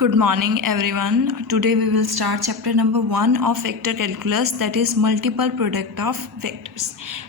Good morning everyone. Today we will start chapter number 1 of vector calculus, that is multiple product of vectors.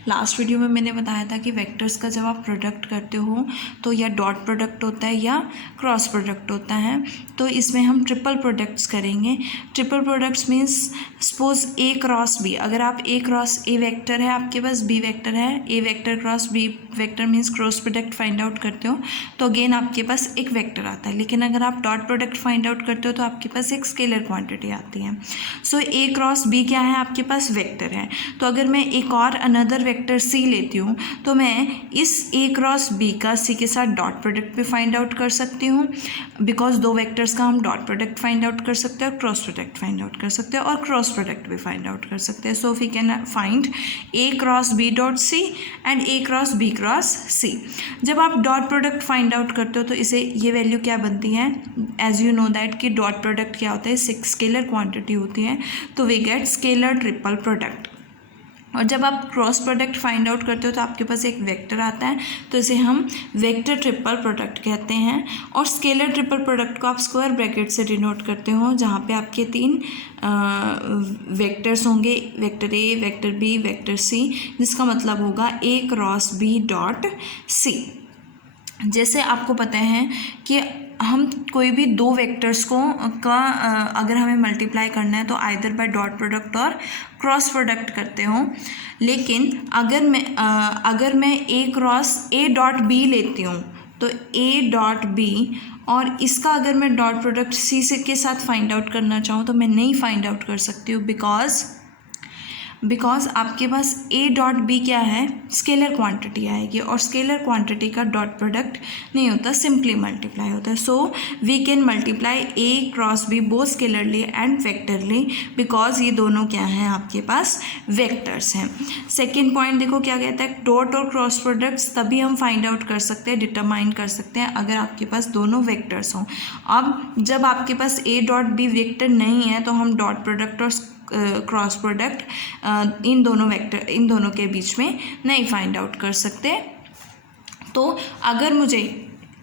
Last video में मैंने बताया था कि vectors का जब आप प्रोडक्ट करते हो तो या डॉट प्रोडक्ट होता है या क्रॉस प्रोडक्ट होता है। तो इसमें हम ट्रिपल प्रोडक्ट्स करेंगे। ट्रिपल प्रोडक्ट्स मीन्स सपोज ए क्रॉस बी, अगर आप ए क्रॉस ए वेक्टर है, आपके पास बी वेक्टर है, A vector cross B vector means cross product find out करते हो तो अगेन आपके पास एक वेक्टर आता है। लेकिन अगर आप डॉट प्रोडक्ट फाइंड आउट करते हो तो आपके पास एक स्केलर क्वांटिटी आती है। सो ए क्रॉस बी क्या है, आपके पास वेक्टर है। तो अगर मैं एक और अनदर वेक्टर सी लेती हूँ तो मैं इस ए क्रॉस बी का सी के साथ डॉट प्रोडक्ट भी फाइंड आउट कर सकती हूँ, बिकॉज दो वेक्टर्स का हम डॉट प्रोडक्ट फाइंड आउट कर सकते हैं और क्रॉस प्रोडक्ट फाइंड आउट कर सकते हैं और क्रॉस प्रोडक्ट भी फाइंड आउट कर सकते हैं। So we can find A cross B dot C and A cross B cross C. जब आप डॉट प्रोडक्ट फाइंड आउट करते हो तो इसे ये वैल्यू क्या बनती है, एज यू नो दैट कि डॉट प्रोडक्ट क्या होता है, स्केलर क्वांटिटी होती है, तो we get scalar triple product. और जब आप क्रॉस प्रोडक्ट फाइंड आउट करते हो तो आपके पास एक वेक्टर आता है, तो इसे हम वेक्टर ट्रिपल प्रोडक्ट कहते हैं। और स्केलर ट्रिपल प्रोडक्ट को आप स्क्वायर ब्रैकेट से डिनोट करते हो, जहाँ पे आपके तीन वेक्टर्स होंगे, vector A, vector B, vector C, जिसका मतलब होगा A cross B dot C. जैसे आपको पता है कि हम कोई भी दो वेक्टर्स को अगर हमें मल्टीप्लाई करना है तो आइदर बाय डॉट प्रोडक्ट और क्रॉस प्रोडक्ट करते हो। लेकिन अगर मैं ए क्रॉस ए डॉट बी लेती हूँ तो ए डॉट बी, और इसका अगर मैं डॉट प्रोडक्ट सी से के साथ फाइंड आउट करना चाहूँ तो मैं नहीं फाइंड आउट कर सकती हूँ, बिकॉज आपके पास ए डॉट बी क्या है, स्केलर क्वांटिटी आएगी, और स्केलर क्वांटिटी का डॉट प्रोडक्ट नहीं होता, सिंपली मल्टीप्लाई होता है। So we can multiply A cross B both scalarly and vectorly, because ये दोनों क्या हैं, आपके पास वेक्टर्स हैं। सेकेंड पॉइंट देखो क्या कहता है, डॉट और क्रॉस प्रोडक्ट्स तभी हम फाइंड आउट कर सकते हैं, डिटरमाइन कर सकते हैं, अगर आपके पास दोनों वेक्टर्स हों। अब जब आपके पास ए डॉट बी वेक्टर नहीं है तो हम डॉट प्रोडक्ट और क्रॉस प्रोडक्ट इन दोनों के बीच में नहीं फाइंड आउट कर सकते। तो अगर मुझे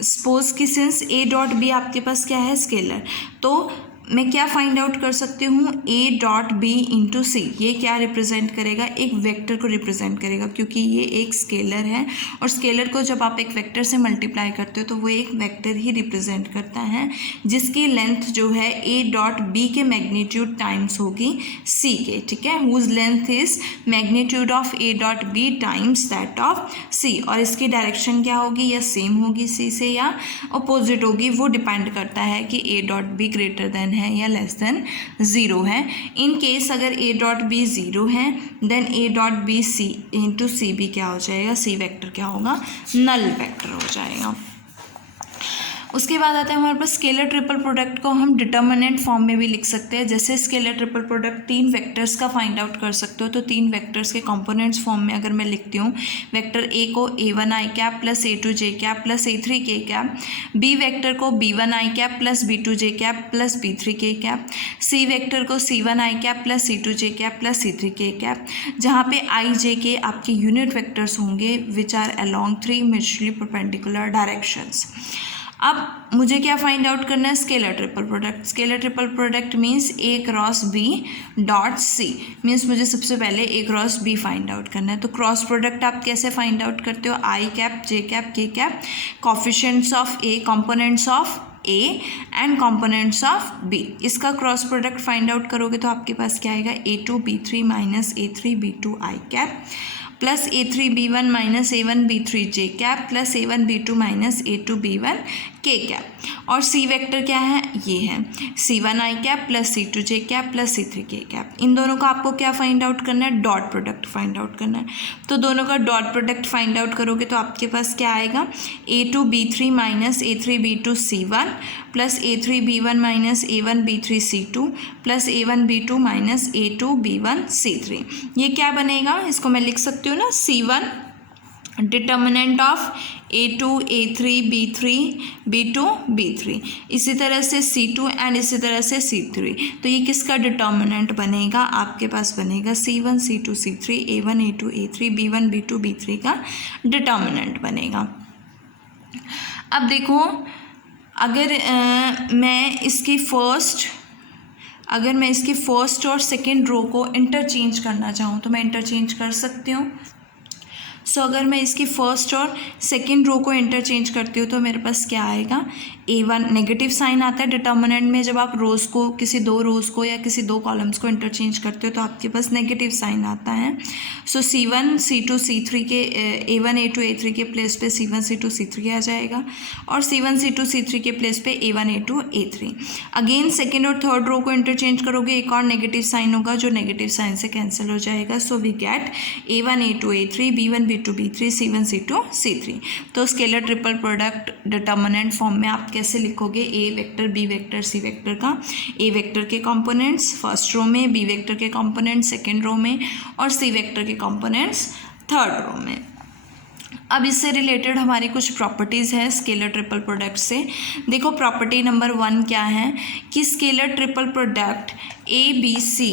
सपोज कि सिंस ए डॉट बी आपके पास क्या है, स्केलर, तो मैं क्या फाइंड आउट कर सकती हूँ, ए डॉट बी इंटू सी। ये क्या रिप्रेजेंट करेगा, एक वेक्टर को रिप्रेजेंट करेगा, क्योंकि ये एक स्केलर है और स्केलर को जब आप एक वेक्टर से मल्टीप्लाई करते हो तो वो एक वेक्टर ही रिप्रेजेंट करता है, जिसकी लेंथ जो है ए डॉट बी के मैग्नीट्यूड टाइम्स होगी सी के, ठीक है, whose length is magnitude of A dot B times that of C. और इसकी डायरेक्शन क्या होगी, या सेम होगी सी से या अपोजिट होगी, वो डिपेंड करता है कि A dot B greater than है या लेस देन ज़ीरो है। इन केस अगर ए डॉट बी ज़ीरो है then A dot B C into C भी क्या हो जाएगा, सी वेक्टर क्या होगा, नल वेक्टर हो जाएगा। उसके बाद आता है हमारे पास स्केलर ट्रिपल प्रोडक्ट को हम डिटर्मिनेंट फॉर्म में भी लिख सकते हैं। जैसे स्केलर ट्रिपल प्रोडक्ट तीन वेक्टर्स का फाइंड आउट कर सकते हो, तो तीन वेक्टर्स के कंपोनेंट्स फॉर्म में अगर मैं लिखती हूँ, वेक्टर ए को a1 i cap plus a2 j cap plus a3 k cap, B vector को b1 i cap plus b2 j cap plus b3 k cap, C vector को c1 i cap plus c2 j cap plus c3 k cap, जहाँ पे i j k आपके unit vectors होंगे which are along three mutually perpendicular directions. अब मुझे क्या find out करना है, scalar triple product. Scalar triple product means A cross B dot C, means मुझे सबसे पहले A cross B find out करना है। तो क्रॉस प्रोडक्ट आप कैसे फाइंड आउट करते हो, I cap J cap K cap, coefficients of A, components of A and components of B. इसका क्रॉस प्रोडक्ट फाइंड आउट करोगे तो आपके पास क्या आएगा, a2 b3 minus a3 b2 i cap plus a3 b1 minus a1 b3 j cap plus a1 b2 minus a2 b1 k cap. और C vector क्या है, ये है c1 i cap plus c2 j cap plus c3 k cap. इन दोनों का आपको क्या फाइंड आउट करना है, डॉट प्रोडक्ट फाइंड आउट करना है। तो दोनों का डॉट प्रोडक्ट फाइंड आउट करोगे तो आपके पास क्या आएगा, a2 b3 minus a3 b2 c1 plus a3 b1 minus a1 b3 c2 plus a1 b2 minus a2 b1 c3। ये क्या बनेगा, इसको मैं लिख सकती हूँ ना, c1 determinant of a2 a3 b3 b2 b3, इसी तरह से c2 एंड इसी तरह से c3। तो ये किसका डिटर्मिनेंट बनेगा, आपके पास बनेगा c1 c2 c3 a1 a2 a3 b1 b2 b3 का डिटर्मिनेंट बनेगा। अब देखो अगर मैं इसकी फर्स्ट और सेकेंड रो को इंटरचेंज करना चाहूँ तो मैं इंटरचेंज कर सकती हूँ। सो अगर मैं इसकी फर्स्ट और सेकेंड रो को इंटरचेंज करती हूँ तो मेरे पास क्या आएगा, A1 नेगेटिव साइन आता है डिटर्मिनेंट में। जब आप रोज़ को, किसी दो रोज़ को या किसी दो कॉलम्स को इंटरचेंज करते हो तो आपके पास नेगेटिव साइन आता है। सो C1 C2 C3 के A1 A2 A3 के प्लेस पे C1 C2 C3 आ जाएगा और C1 C2 C3 के प्लेस पे A1 A2 A3। Again second और थर्ड रो को इंटरचेंज करोगे, एक और नेगेटिव साइन होगा जो नेगेटिव साइन से कैंसिल हो जाएगा। So we get A1 A2 A3 B1 B2 B3 C1 C2 C3। तो scalar triple product determinant form में आप कैसे लिखोगे, A vector B vector C vector का A वेक्टर के कंपोनेंट्स फर्स्ट रो में, B वेक्टर के कंपोनेंट्स सेकेंड रो में और C वेक्टर के कंपोनेंट्स थर्ड रो में। अब इससे रिलेटेड हमारी कुछ प्रॉपर्टीज़ है स्केलर ट्रिपल प्रोडक्ट से। देखो प्रॉपर्टी नंबर 1 क्या है कि scalar triple product ABC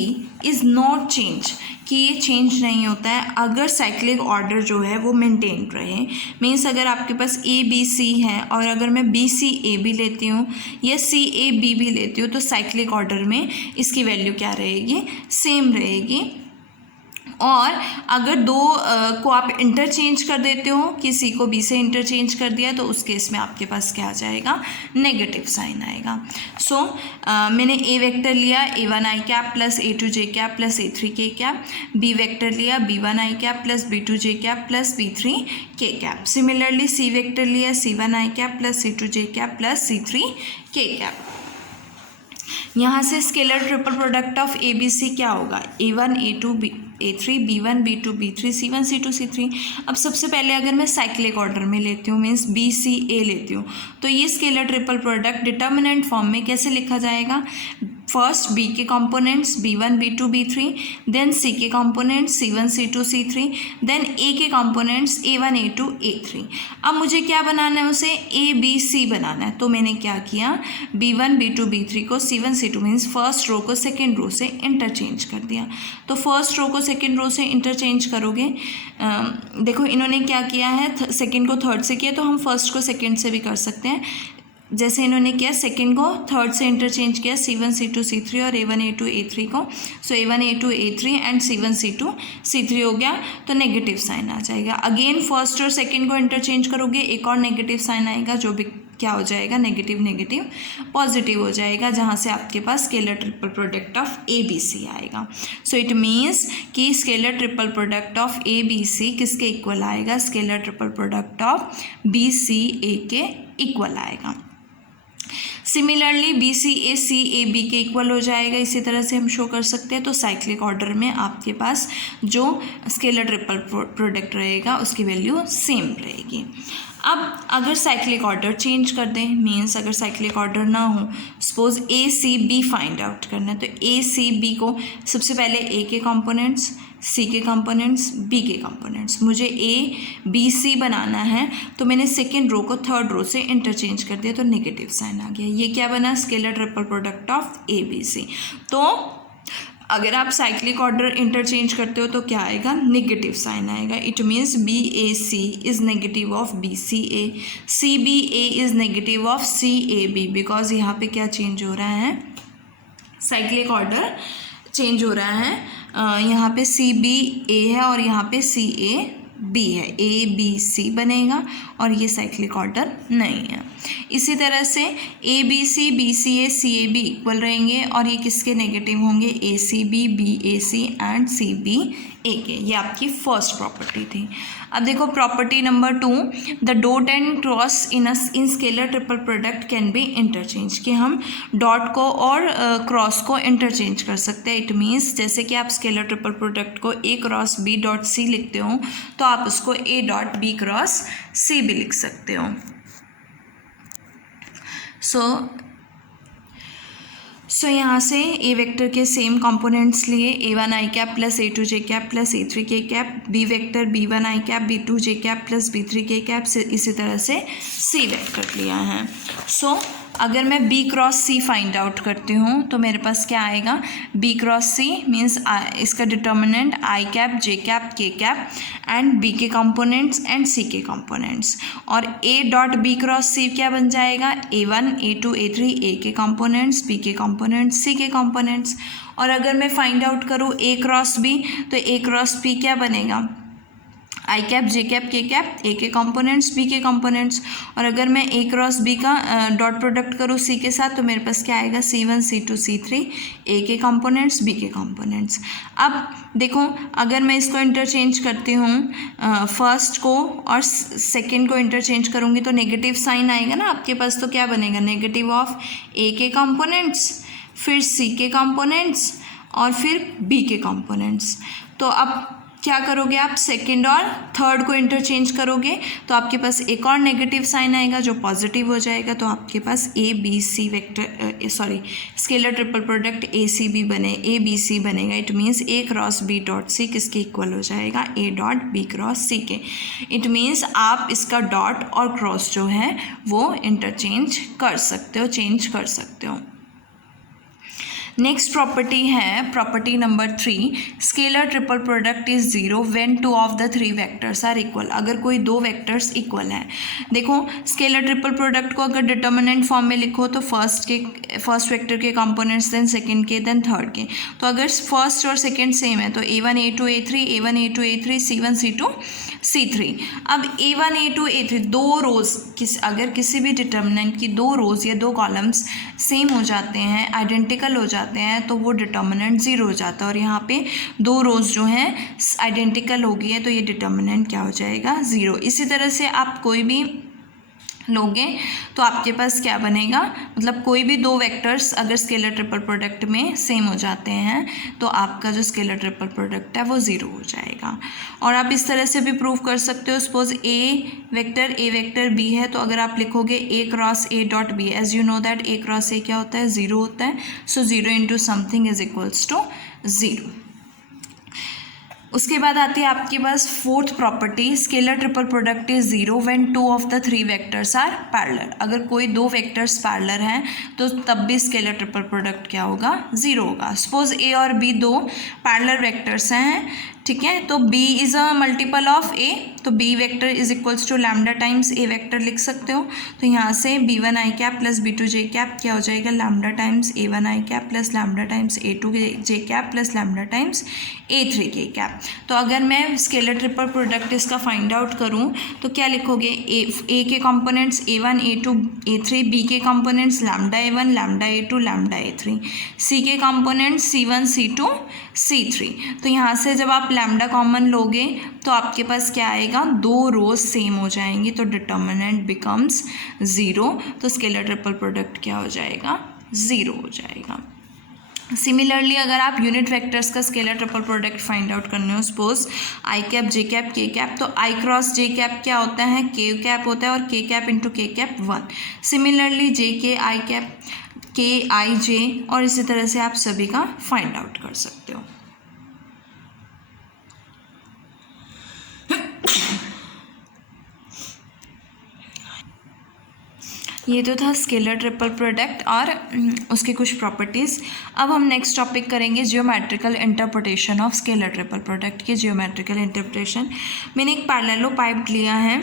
is not change, कि ये चेंज नहीं होता है अगर साइक्लिक ऑर्डर जो है वो मेंटेन रहे। मीन्स अगर आपके पास ABC है और अगर मैं BCA भी लेती हूँ या CAB भी लेती हूँ तो साइक्लिक ऑर्डर में इसकी वैल्यू क्या रहेगी, सेम रहेगी। और अगर दो को आप इंटरचेंज कर देते हो, किसी को B से इंटरचेंज कर दिया तो उस केस में आपके पास क्या आ जाएगा, नेगेटिव साइन आएगा। सो मैंने A वेक्टर लिया A1 i cap plus A2 j cap plus A3 k cap, B vector लिया B1 i cap plus B2 j cap plus B3 k cap. Similarly C vector लिया C1 i cap plus C2 j cap plus C3 k cap. यहाँ से scalar triple product of ABC क्या होगा, A1 A2 A3 B1 B2 B3 C1 C2 C3। अब सबसे पहले अगर मैं साइक्लिक ऑर्डर में लेती हूँ, मीन्स BCA लेती हूँ, तो ये scalar triple product determinant form में कैसे लिखा जाएगा, फर्स्ट B के components B1 B2 B3, then C के components C1 C2 C3, then A के कंपोनेंट्स A1 A2 A3। अब मुझे क्या बनाना है, उसे ABC बनाना है। तो मैंने क्या किया, B1 B2 B3 को C1 C2 means first row को सेकेंड रो से इंटरचेंज कर दिया। तो फर्स्ट रो को सेकेंड रो से इंटरचेंज करोगे, देखो इन्होंने क्या किया है, सेकेंड को थर्ड से किया तो हम फर्स्ट को सेकेंड से भी कर सकते हैं। जैसे इन्होंने किया सेकेंड को थर्ड से इंटरचेंज किया C1 C2 C3 और A1 A2 A3 को। सो A1 A2 A3 and C1 C2 C3 हो गया तो नेगेटिव साइन आ जाएगा। अगेन फर्स्ट और सेकेंड को इंटरचेंज करोगे, एक और नेगेटिव साइन आएगा जो भी क्या हो जाएगा, नेगेटिव नेगेटिव पॉजिटिव हो जाएगा, जहाँ से आपके पास scalar triple product of ABC आएगा। सो इट मीन्स कि scalar triple product of ABC किसके इक्वल आएगा, scalar triple product of BCA के इक्वल आएगा। सिमिलरली BCA CAB के इक्वल हो जाएगा, इसी तरह से हम शो कर सकते हैं। तो साइक्लिक ऑर्डर में आपके पास जो स्केलर ट्रिपल प्रोडक्ट रहेगा उसकी वैल्यू सेम रहेगी। अब अगर साइक्लिक ऑर्डर चेंज कर दें, मीन्स अगर साइक्लिक ऑर्डर ना हो, सपोज ACB फाइंड आउट करना है, तो ACB को सबसे पहले A के कंपोनेंट्स, C के कंपोनेंट्स, B के कंपोनेंट्स, मुझे ABC बनाना है तो मैंने सेकेंड रो को थर्ड रो से इंटरचेंज कर दिया तो नेगेटिव साइन आ गया। ये क्या बना, scalar triple product of ABC। तो अगर आप साइक्लिक ऑर्डर इंटरचेंज करते हो तो क्या आएगा, नेगेटिव साइन आएगा। It means BAC is negative of BCA, CBA is negative of CAB, because यहाँ पे क्या चेंज हो रहा है, साइक्लिक ऑर्डर चेंज हो रहा है। यहाँ पे CBA है और यहाँ पे CAB है, ABC बनेगा और ये साइक्लिक ऑर्डर नहीं है। इसी तरह से ABC BCA CAB इक्वल रहेंगे और ये किसके नेगेटिव होंगे, ACB BAC एंड CBA के। ये आपकी फर्स्ट प्रॉपर्टी थी। अब देखो property number 2, the dot and cross in scalar triple product can be interchange, कि हम डॉट को और क्रॉस को इंटरचेंज कर सकते हैं। इट मीन्स जैसे कि आप स्केलर ट्रिपल प्रोडक्ट को A cross B dot C लिखते हो तो आप उसको A dot B cross C भी लिख सकते हो। सो यहाँ से A वेक्टर के सेम कंपोनेंट्स लिए, A1 i cap plus A2 j cap plus A3 k cap, B vector B1 i cap B2 j cap plus B3 k cap, इसी तरह से C वेक्टर लिया है। सो अगर मैं बी क्रॉस सी find out करती हूँ तो मेरे पास क्या आएगा, बी क्रॉस सी मीन्स इसका determinant I cap J cap K cap and B के कंपोनेंट्स एंड सी के कंपोनेंट्स, और ए डॉट बी क्रॉस सी क्या बन जाएगा, A1 A2 A3 ए के कंपोनेंट्स, बी के कंपोनेंट्स, सी के कंपोनेंट्स। और अगर मैं फाइंड आउट करूँ ए क्रॉस बी, तो ए क्रॉस बी क्या बनेगा, आई cap J cap K cap, ए के कंपोनेंट्स बी के कंपोनेंट्स। और अगर मैं ए क्रॉस बी का डॉट प्रोडक्ट करूँ सी के साथ, तो मेरे पास क्या आएगा, C1 C2 C3 ए के कंपोनेंट्स बी के कंपोनेंट्स। अब देखो अगर मैं इसको इंटरचेंज करती हूँ, फर्स्ट को और सेकेंड को इंटरचेंज करूँगी तो नेगेटिव साइन आएगा ना आपके पास, तो क्या बनेगा, नेगेटिव ऑफ ए के कंपोनेंट्स, फिर सी के कंपोनेंट्स और फिर बी के कंपोनेंट्स। तो अब क्या करोगे आप, सेकंड और थर्ड को इंटरचेंज करोगे तो आपके पास एक और नेगेटिव साइन आएगा जो पॉजिटिव हो जाएगा, तो आपके पास A B C vector scalar triple product ACB बने, ABC बनेगा। It means A cross B dot C किसके इक्वल हो जाएगा, A dot B cross C के। इट मीन्स आप इसका डॉट और क्रॉस जो है वो इंटरचेंज कर सकते हो, चेंज कर सकते हो। नेक्स्ट प्रॉपर्टी है property number 3, scalar triple product is 0 when 2 of the 3 vectors are equal. अगर कोई 2 वेक्टर्स इक्वल हैं, देखो स्केलर ट्रिपल प्रोडक्ट को अगर डिटर्मिनेंट फॉर्म में लिखो तो फर्स्ट वेक्टर के कंपोनेंट्स, देन सेकंड के, देन थर्ड के। तो अगर फर्स्ट और सेकंड सेम है तो A1 A2 A3 A1 A2 A3 C1 C2 C3। अब A1 A2 A3 दो रोज अगर किसी भी डिटर्मिनेंट की 2 रोज या 2 कॉलम्स सेम हो जाते हैं, आइडेंटिकल हो जाते हैं, तो वो डिटर्मिनेंट 0 हो जाता है। और यहाँ पे 2 रोज जो हैं आइडेंटिकल हो गई है तो ये डिटर्मिनेंट क्या हो जाएगा, 0। इसी तरह से आप कोई भी लोगे तो आपके पास क्या बनेगा, मतलब कोई भी 2 वेक्टर्स अगर स्केलर ट्रिपल प्रोडक्ट में सेम हो जाते हैं तो आपका जो स्केलर ट्रिपल प्रोडक्ट है वो 0 हो जाएगा। और आप इस तरह से भी प्रूव कर सकते हो, सपोज ए वेक्टर बी है तो अगर आप लिखोगे A cross A dot B, as you know that A cross A क्या होता है, 0 होता है। So 0 into something is equals to 0। उसके बाद आती है आपके पास 4th property, scalar triple product is 0 when 2 of the 3 vectors are parallel. अगर कोई 2 वेक्टर्स पैरेलल हैं तो तब भी स्केलर ट्रिपल प्रोडक्ट क्या होगा, 0 होगा। सपोज ए और बी 2 पैरेलल वेक्टर्स हैं, ठीक है, तो b is a multiple of a, तो b vector is equals to lambda times a vector लिख सकते हो। तो यहाँ से b1 i cap plus b2 j cap क्या हो जाएगा, lambda times a1 i cap plus lambda times a2 j cap plus lambda times a3 k cap. तो अगर मैं स्केलर ट्रिपल प्रोडक्ट इसका फाइंड आउट करूँ तो क्या लिखोगे, a के components a1 a2 a3, b के components lambda a1 lambda a2 lambda a3, c के कंपोनेंट्स c1 c2 c3। तो यहाँ से जब आप लैम्डा कॉमन लोगे तो आपके पास क्या आएगा, 2 रोज सेम हो जाएंगी तो डिटर्मिनेंट बिकम्स 0। तो स्केलर ट्रिपल प्रोडक्ट क्या हो जाएगा, 0 हो जाएगा। सिमिलरली अगर आप यूनिट वेक्टर्स का scalar triple product find out करने हो, suppose I cap J cap K cap, तो आई क्रॉस जे कैप क्या होता है, के कैप होता है, और के कैप इंटू के कैप 1। सिमिलरली जे के आई कैप के आई जे, और इसी तरह से आप सभी का फाइंड आउट कर सकते हो। ये तो था स्केलर ट्रिपल प्रोडक्ट और उसके कुछ प्रॉपर्टीज़। अब हम नेक्स्ट टॉपिक करेंगे geometrical interpretation of scalar triple product की जियोमेट्रिकल इंटरप्रिटेशन। मैंने एक पैरेललोपाइप लिया है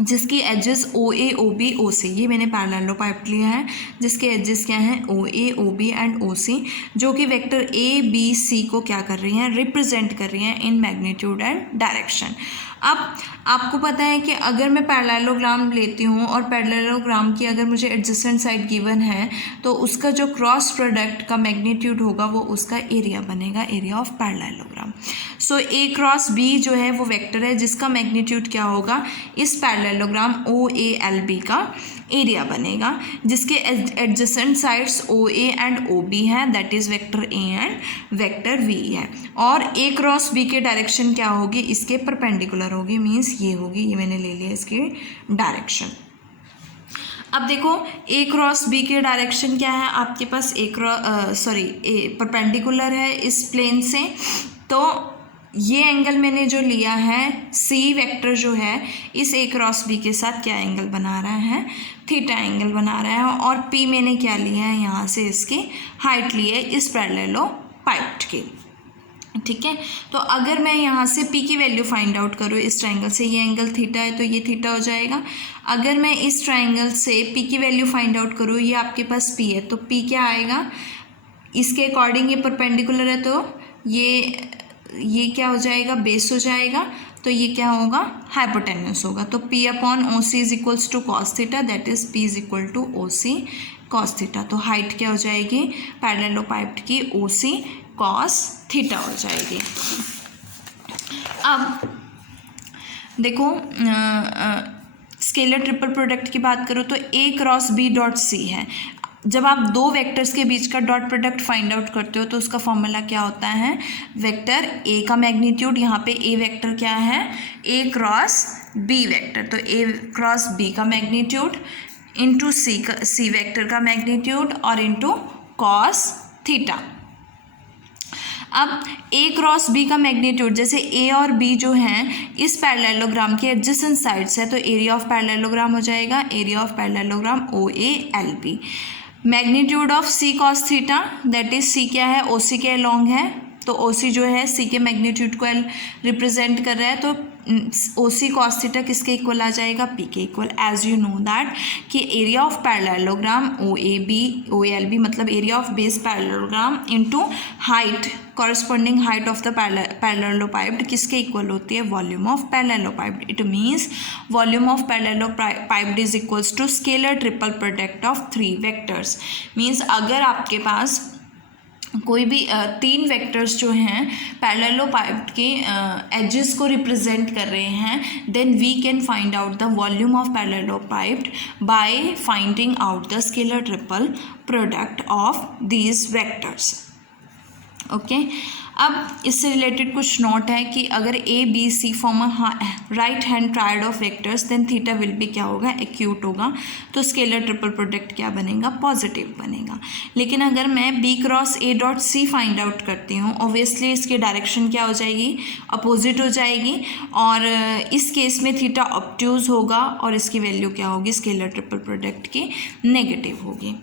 जिसकी एजेस OA OB OC, ये मैंने पैरेललोपाइप लिया है जिसके एजेस क्या हैं, OA OB एंड OC, जो कि वेक्टर ABC को क्या कर रही हैं, रिप्रेजेंट कर रही हैं इन मैग्नीट्यूड एंड डायरेक्शन। अब आपको पता है कि अगर मैं पैरेललोग्राम लेती हूँ और पैरेललोग्राम की अगर मुझे एडजेसेंट साइड गिवन है तो उसका जो क्रॉस प्रोडक्ट का मैग्नीट्यूड होगा वो उसका एरिया बनेगा, area of parallelogram. So A cross B जो है वो वेक्टर है जिसका मैग्नीट्यूड क्या होगा, इस पैरेललोग्राम OALB का एरिया बनेगा, जिसके adjacent sides OA and OB हैं, that is vector A and vector V है। और A क्रॉस B के डायरेक्शन क्या होगी, इसके परपेंडिकुलर होगी, मीन्स ये होगी, ये मैंने ले लिया इसकी डायरेक्शन। अब देखो A क्रॉस B के डायरेक्शन क्या है, आपके पास परपेंडिकुलर है इस प्लेन से, तो ये एंगल मैंने जो लिया है सी वेक्टर जो है इस ए क्रॉस बी के साथ क्या एंगल बना रहा है, थीटा एंगल बना रहा है। और पी मैंने क्या लिया है, यहाँ से इसकी हाइट ली है इस पैरेललोपाइड की, ठीक है। तो अगर मैं यहाँ से पी की वैल्यू फाइंड आउट करूँ इस ट्राइंगल से, ये एंगल थीटा है तो ये थीटा हो जाएगा। अगर मैं इस ट्राइंगल से पी की वैल्यू फाइंड आउट करूँ, ये आपके पास पी है तो पी क्या आएगा, इसके अकॉर्डिंग ये परपेंडिकुलर है तो ये क्या हो जाएगा, बेस हो जाएगा, तो ये क्या होगा, हाइपोटेन्यूस होगा। तो P upon O C is equals to cos theta, that is P is equal to O C cos theta. तो हाइट क्या हो जाएगी पैरेललोपाइड की, ओ सी कॉस थीटा हो जाएगी। अब देखो स्केलर ट्रिपल प्रोडक्ट की बात करो तो A cross B dot C है। जब आप दो वेक्टर्स के बीच का डॉट प्रोडक्ट फाइंड आउट करते हो तो उसका फॉर्मूला क्या होता है, वेक्टर ए का मैग्नीट्यूड, यहाँ पे ए वेक्टर क्या है, ए क्रॉस बी वेक्टर, तो ए क्रॉस बी का मैग्नीट्यूड इंटू सी वेक्टर का मैग्नीट्यूड और इंटू कॉस थीटा। अब ए क्रॉस बी का मैग्नीट्यूड, जैसे ए और बी जो हैं इस पैरेललोग्राम के एडजेसेंट साइड्स है तो एरिया ऑफ पैरेललोग्राम हो जाएगा area of parallelogram O A L B. Magnitude of C cos theta, that is C क्या है, ओ सी के अलोंग है, तो ओ सी जो है सी के मैग्नीट्यूड को रिप्रेजेंट कर रहा है, तो ओ सी कॉस थीटा किसके इक्वल आ जाएगा, पी के equal. As you know that कि area of parallelogram O L B मतलब area of base parallelogram into height, corresponding height of the parallelepiped किसके इक्वल होती है, volume of parallelepiped. It means volume of parallelepiped is equals to scalar triple product of 3 vectors. Means अगर आपके पास कोई भी तीन vectors जो हैं पैरेललोपाइड के एजेस को रिप्रेजेंट कर रहे हैं, then we can find out the volume of parallelepiped by finding out the scalar triple product of these vectors. Okay अब इससे रिलेटेड कुछ नोट है कि अगर A B C form a right hand triad of vectors then theta will be क्या होगा, acute होगा, तो स्केलर ट्रिपल प्रोडक्ट क्या बनेगा, पॉजिटिव बनेगा। लेकिन अगर मैं B cross A dot C find out करती हूँ, ऑब्वियसली इसकी डायरेक्शन क्या हो जाएगी, अपोजिट हो जाएगी, और इस केस में थीटा ऑब्ट्यूज होगा और इसकी वैल्यू क्या होगी, स्केलर ट्रिपल प्रोडक्ट की नेगेटिव होगी।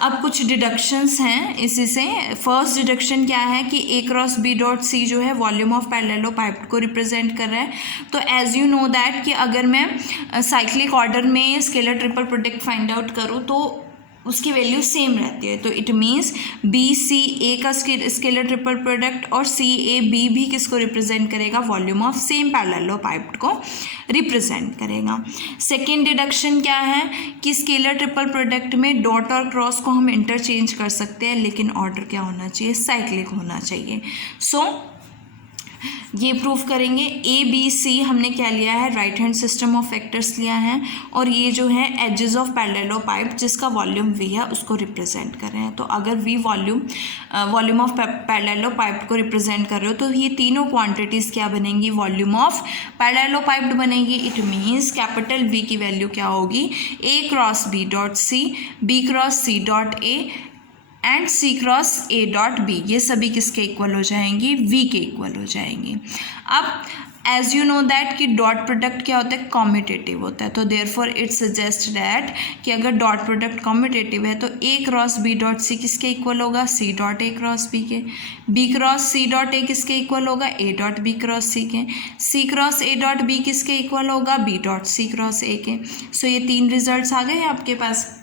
अब कुछ डिडक्शंस हैं इसी से। फर्स्ट डिडक्शन क्या है कि ए क्रॉस बी डॉट सी जो है वॉल्यूम ऑफ पैरेललोपाइड को रिप्रेजेंट कर रहा है, तो एज यू नो दैट कि अगर मैं साइक्लिक ऑर्डर में scalar triple product find out करूँ तो उसकी वैल्यू सेम रहती है, तो इट मीन्स बी सी ए का स्केलर ट्रिपल प्रोडक्ट और सी ए बी भी किसको रिप्रेजेंट करेगा, वॉल्यूम ऑफ सेम पैरेललोपाइड को रिप्रेजेंट करेगा। सेकेंड डिडक्शन क्या है कि स्केलर ट्रिपल प्रोडक्ट में डॉट और क्रॉस को हम इंटरचेंज कर सकते हैं, लेकिन ऑर्डर क्या होना चाहिए, साइक्लिक होना चाहिए। सो ये प्रूफ करेंगे। ए बी सी हमने क्या लिया है, right hand system of vectors लिया है, और ये जो है एजेस ऑफ पैरेललोपाइड जिसका वॉल्यूम वी है उसको रिप्रेजेंट कर रहे हैं। तो अगर वी वॉल्यूम ऑफ पैरेललोपाइड को रिप्रेजेंट कर रहे हो तो ये तीनों क्वांटिटीज़ क्या बनेंगी, वॉल्यूम ऑफ पैरेललोपाइड बनेंगी। इट मीन्स कैपिटल वी की वैल्यू क्या होगी, A cross B dot C, B cross C dot A and C cross A dot B, ये सभी किसके इक्वल हो जाएंगी, वी के इक्वल हो जाएंगी। अब एज यू नो दैट कि डॉट प्रोडक्ट क्या होता है, कॉम्यूटेटिव होता है, तो देयरफॉर इट सजेस्ट दैट कि अगर डॉट प्रोडक्ट कॉम्यूटेटिव है तो A cross B dot C किसके इक्वल होगा, C dot A cross B के। B cross C dot A किसके इक्वल होगा, A dot B cross C के। C cross A dot B किसके इक्वल होगा, B dot C cross A के। So ये तीन रिजल्ट्स आ गए आपके पास।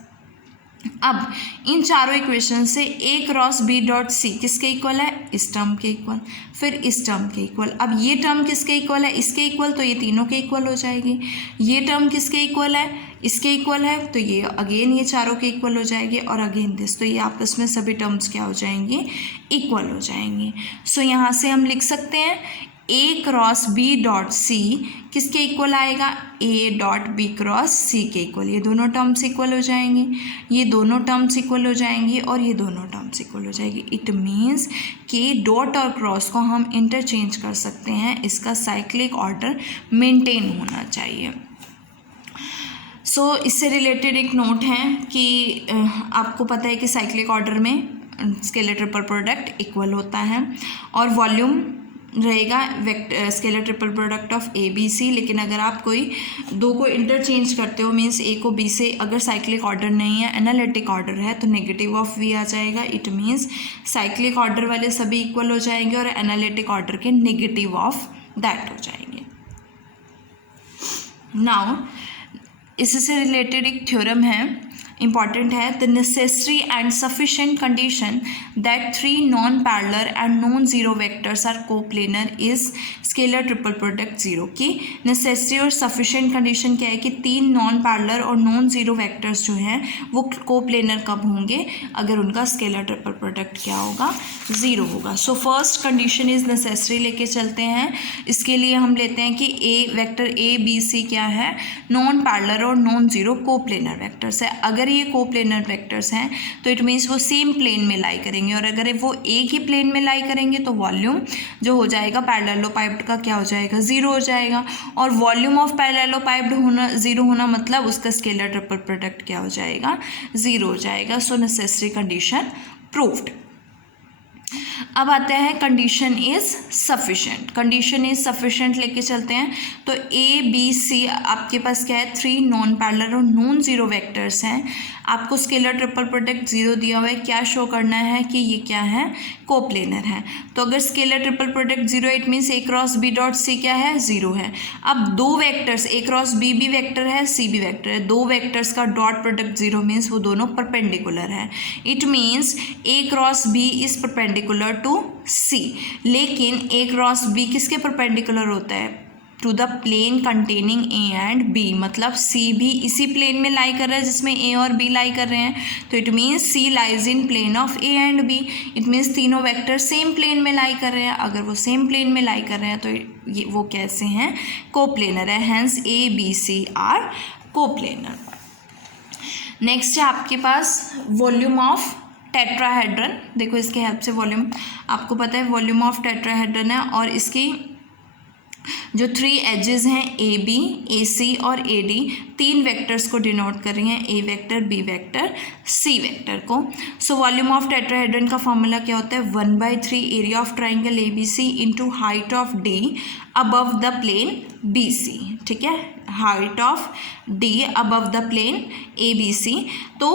अब इन चारों इक्वेशन से ए क्रॉस बी डॉट सी किसके इक्वल है, इस टर्म के इक्वल, फिर इस टर्म के इक्वल। अब ये टर्म किसके इक्वल है, इसके इक्वल, तो ये तीनों के इक्वल हो जाएगी। ये टर्म किसके इक्वल है, इसके इक्वल है, तो ये अगेन ये चारों के इक्वल हो जाएगी, और अगेन दिस, तो ये आपस में सभी टर्म्स क्या हो जाएंगी, इक्वल हो जाएंगी। सो यहाँ से हम लिख सकते हैं ए क्रॉस बी डॉट सी किसके इक्वल आएगा, ए डॉट बी क्रॉस सी के इक्वल। ये दोनों टर्म्स इक्वल हो जाएंगी, ये दोनों टर्म्स इक्वल हो जाएंगी, और ये दोनों टर्म्स इक्वल हो जाएगी। इट मीन्स कि डॉट और क्रॉस को हम इंटरचेंज कर सकते हैं, इसका साइक्लिक ऑर्डर मेंटेन होना चाहिए। सो इससे रिलेटेड एक नोट है कि आपको पता है कि साइक्लिक ऑर्डर में स्केलर ट्रिपल प्रोडक्ट इक्वल होता है, और वॉल्यूम रहेगा scalar triple product of A B C. लेकिन अगर आप कोई दो को इंटरचेंज करते हो, मीन्स ए को बी से अगर साइक्लिक ऑर्डर नहीं है, एनालिटिक ऑर्डर है, तो नेगेटिव ऑफ वी आ जाएगा। इट मीन्स साइक्लिक ऑर्डर वाले सभी इक्वल हो जाएंगे और एनालिटिक ऑर्डर के नेगेटिव ऑफ दैट हो जाएंगे। नाउ इससे रिलेटेड एक थ्योरम है, इंपॉर्टेंट है, the necessary and sufficient condition that 3 non parallel and non zero vectors are coplanar is scalar triple product zero. की नेसेसरी और सफिशिएंट कंडीशन क्या है कि 3 नॉन पैरेलल और नॉन जीरो वेक्टर्स जो हैं वो कोप्लेनर कब होंगे, अगर उनका स्केलर ट्रिपल प्रोडक्ट क्या होगा, ज़ीरो होगा। So first condition is necessary लेके चलते हैं। इसके लिए हम लेते हैं कि ए वेक्टर ए बी सी क्या है, नॉन पैरेलल और नॉन जीरो कोप्लेनर वेक्टर्स है। अगर ये कोप्लेनर वेक्टर्स हैं तो इट मीन्स वो सेम प्लेन में लाई करेंगे, और अगर वो एक ही प्लेन में लाई करेंगे तो वॉल्यूम जो हो जाएगा पैरेललोपाइप्ड का क्या हो जाएगा, ज़ीरो हो जाएगा। और वॉल्यूम ऑफ पैरेललोपाइप्ड होना ज़ीरो होना मतलब उसका स्केलर ट्रिपल प्रोडक्ट क्या हो जाएगा, ज़ीरो हो जाएगा। सो नेसेसरी कंडीशन प्रूव्ड। अब आते हैं condition is sufficient. Condition is sufficient लेके चलते हैं। तो ए बी सी आपके पास क्या है, 3 नॉन पैरेलल और नॉन जीरो वेक्टर्स हैं। आपको स्केलर ट्रिपल प्रोडक्ट जीरो दिया हुआ है, क्या शो करना है कि ये क्या है, कोप्लेनर है। तो अगर scalar triple product zero, it means A cross B dot C क्या है, जीरो है। अब दो वेक्टर्स, ए क्रॉस बी भी वेक्टर है, सी भी वेक्टर है, दो वेक्टर्स का डॉट प्रोडक्ट जीरो मीन्स वो दोनों परपेंडिकुलर है। It means A cross B is perpendicular to C. लेकिन ए क्रॉस बी किसके परपेंडिकुलर होता है, to the plane containing A and B. मतलब सी भी इसी प्लेन में लाई कर रहा है जिसमें ए और बी लाई कर रहे हैं। तो it means C lies in plane of A and B. It means तीनों वेक्टर सेम प्लेन में लाई कर रहे हैं। अगर वो सेम प्लेन में लाई कर रहे हैं तो ये वो कैसे हैं, कोप्लेनर है। Hence A B C are coplanar. Next है आपके पास वॉल्यूम ऑफ टेट्राहेड्रन। देखो इसके हेल्प से वॉल्यूम आपको पता है, वॉल्यूम ऑफ टेट्राहेड्रन है और इसकी जो 3 एजेस हैं ए बी, ए सी और ए डी, 3 वेक्टर्स को डिनोट कर रही हैं, A vector, B vector, C vector को। सो वॉल्यूम ऑफ टेट्राहेड्रन का फॉर्मूला क्या होता है, 1/3 area of triangle A B C into height of D above the plane B C. ठीक है, height of D above the plane A B C. तो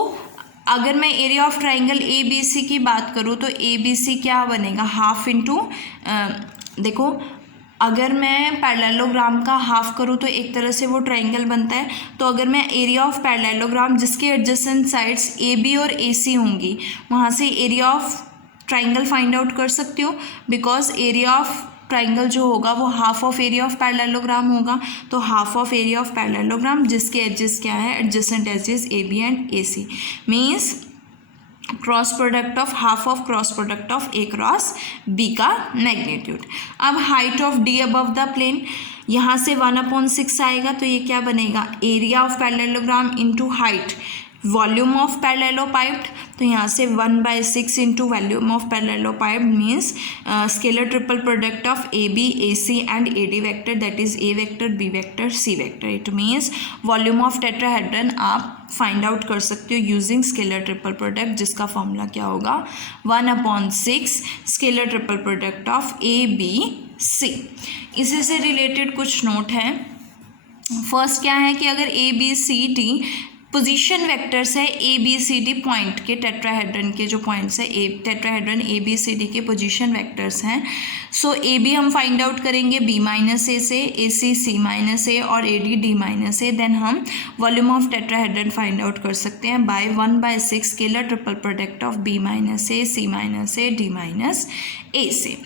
अगर मैं area of triangle A B C की बात करूँ तो ए बी सी क्या बनेगा, हाफ इंटू, देखो अगर मैं पैरेललोग्राम का हाफ करूँ तो एक तरह से वो ट्राइंगल बनता है। तो अगर मैं एरिया ऑफ पैरेललोग्राम जिसके एडजेसेंट साइड्स ए बी और ए सी होंगी वहाँ से area of triangle find out कर सकती हूँ, बिकॉज एरिया ऑफ ट्राइंगल जो होगा वो half of area of parallelogram होगा। तो half of area of parallelogram जिसके एजेस क्या है, adjacent edges A B and A C, means cross product of half of cross product of A cross B का magnitude. अब height of D above the plane, यहाँ से 1/6 आएगा तो ये क्या बनेगा, area of parallelogram into height, volume of parallelepiped. तो यहाँ से 1/6 into volume of parallelepiped means scalar triple product of A B, A C and A D vector, that is A vector, B vector, C vector. It means volume of tetrahedron आप find out कर सकते हो using scalar triple product, जिसका formula क्या होगा, 1/6 scalar triple product of A B C. इसी से related कुछ नोट है। फर्स्ट क्या है कि अगर A B C D position vectors है, A B C D point के, टेट्राहेड्रन के जो पॉइंट्स है, tetrahedron A B C D के पोजीशन वेक्टर्स हैं। सो ए बी हम फाइंड आउट करेंगे बी माइनस ए से, A C C minus A और A D D minus A. Then हम volume of tetrahedron find out कर सकते हैं by 1/6 scalar triple product of B minus A, C minus A, D minus A से।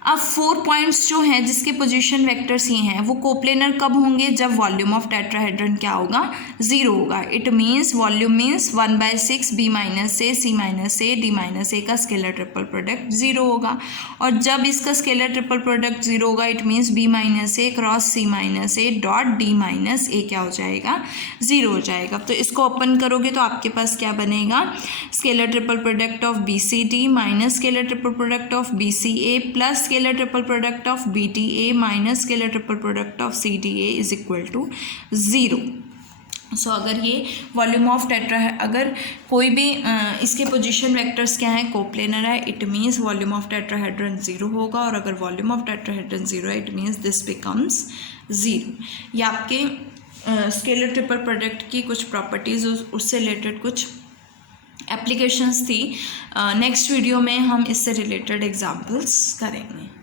अब 4 points जो हैं जिसके पोजीशन वेक्टर्स ये हैं वो कोप्लेनर कब होंगे, जब वॉल्यूम ऑफ टेट्राहेड्रन क्या होगा, 0 होगा। It means volume means 1/6 B minus A, C minus A, D minus A का स्केलर ट्रिपल प्रोडक्ट 0 होगा। और जब इसका स्केलर ट्रिपल प्रोडक्ट 0 होगा it means B minus A cross C minus A dot D minus A क्या हो जाएगा, 0 हो जाएगा। तो इसको ओपन करोगे तो आपके पास क्या बनेगा, scalar triple product of B C D minus scalar triple product of B C A plus scalar triple product of B T A minus scalar triple product of C D A is equal to 0। So अगर ये volume of tetra है, अगर कोई भी इसके position vectors क्या हैं, coplanar है, it means volume of tetrahedron 0 होगा, और अगर वॉल्यूम ऑफ टेट्राहेड्रन 0 है इट मीन्स दिस बिकम्स 0। ये आपके स्केलर ट्रिपल प्रोडक्ट की कुछ प्रॉपर्टीज़, उससे रिलेटेड कुछ एप्लीकेशंस थी। नेक्स्ट वीडियो में हम इससे रिलेटेड एग्जांपल्स करेंगे।